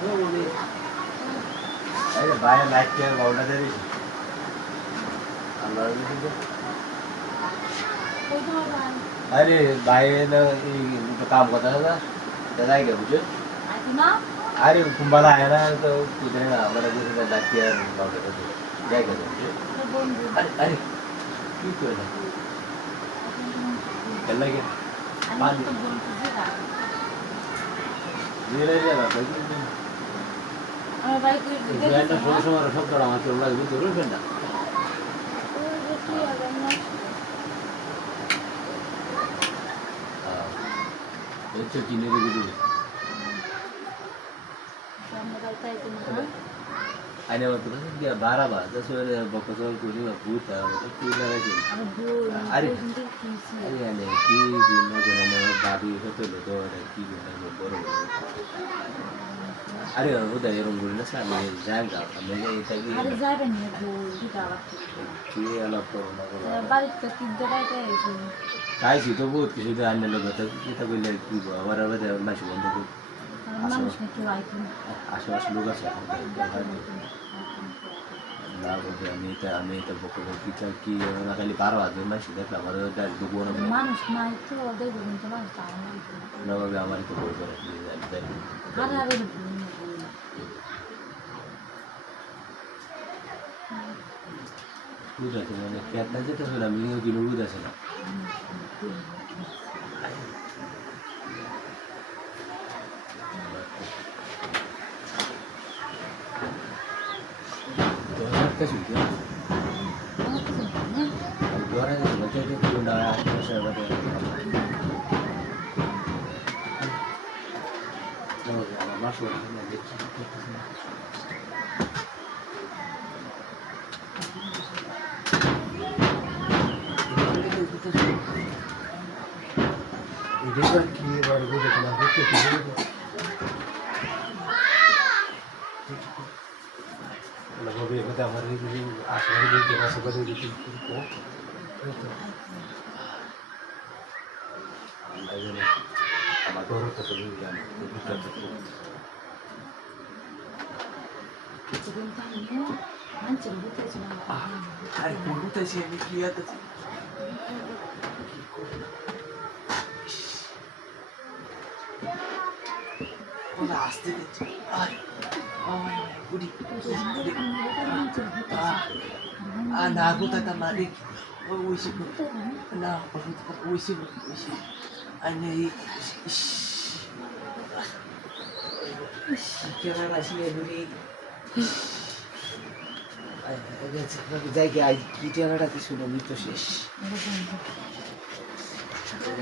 अरे by light के बाउंडा दे दी अरे बाय ना काम करता था दादा क्या कुछ अरे कुंभाला आया ना तो कुछ ना हमारा कुछ ना लाइट के बाउंडा दे क्या कर अरे अरे क्यों क्यों ना चल लगे धीरे धीरे बात এটা ষোলো সময় সপ্তাহ আমার চলে লাগবে তো রুফেন না হচ্ছে চিনের ভিতরে आने वाला तो क्या 12 बार 10 वाले बकचोल को नहीं भूत है वो तो लगा के अरे अरे की दिन में जने बाबी होते लो तो की दिन में बोरो अरे उधर ये रंगोली ना सामने जाएगा हमें ये तभी अरे जाएगा नहीं वो दिखावा ये अलग तो ना बारिश का तीन जगह है काय सी तो बहुत किसी तो अन्य लोग तो ये तो कोई लड़की हमारा बता माशी बंद को মানুষ নাকি লাইক आसपास लोग আছে না বলতে আমি তো বকো বকিটা কি না খালি 12 হাজার মাসি দেখলাম আর ডাল দুবো না মানুষ নাই তো দেখো কিন্তু মানুষ তাও না বাবা আমার তো বই করে আরে আরে বুঝা তো মানে কেটনা যেতে হলো আমি কিলো বুঝা আছে না তো একটা শুনতে Ahora de lo que es una cosa de no, más o menos de y de aquí va a ver que la gente que la voy a botar a ver a saber que va a ser de tipo আমার ঘর তো চলে গেল আর কোনটা সে আমি কি আছে ওরা আসতে দিচ্ছে আর গুডি না গোটা মারে ওইসব না ওইসব আনে ক্যামেরা আসলে দূরে যাই কি ক্যামেরাটা কিছু না মৃত্যু শেষ